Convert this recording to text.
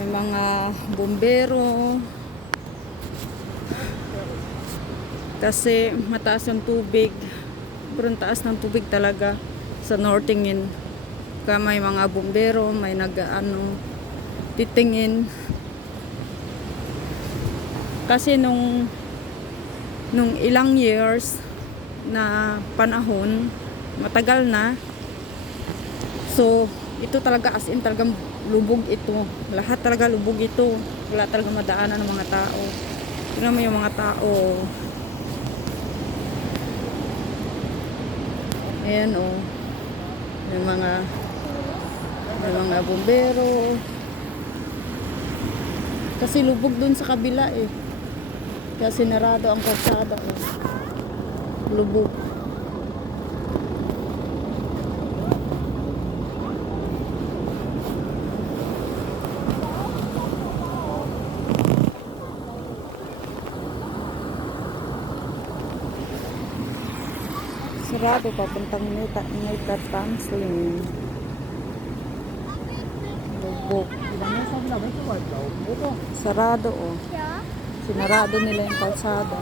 May mga bumbero. Kasi mataas yung tubig. Sobrang taas ng tubig talaga sa Nortingin. Kaya may mga bumbero, may titingin. Kasi nung ilang years na panahon, matagal na. So, ito talaga as in talagang lubog ito. Lahat talaga lubog ito. Wala talaga madaanan ng mga tao. Tingnan mo yung mga tao. Ayan oh. May mga bumbero. Kasi lubog dun sa kabila eh. Kaya sinarado ang kalsada oh. Lubog. Sarado papuntang Neta Tanslin. Lubog. Sarado oh. Sinarado nila yung kalsada.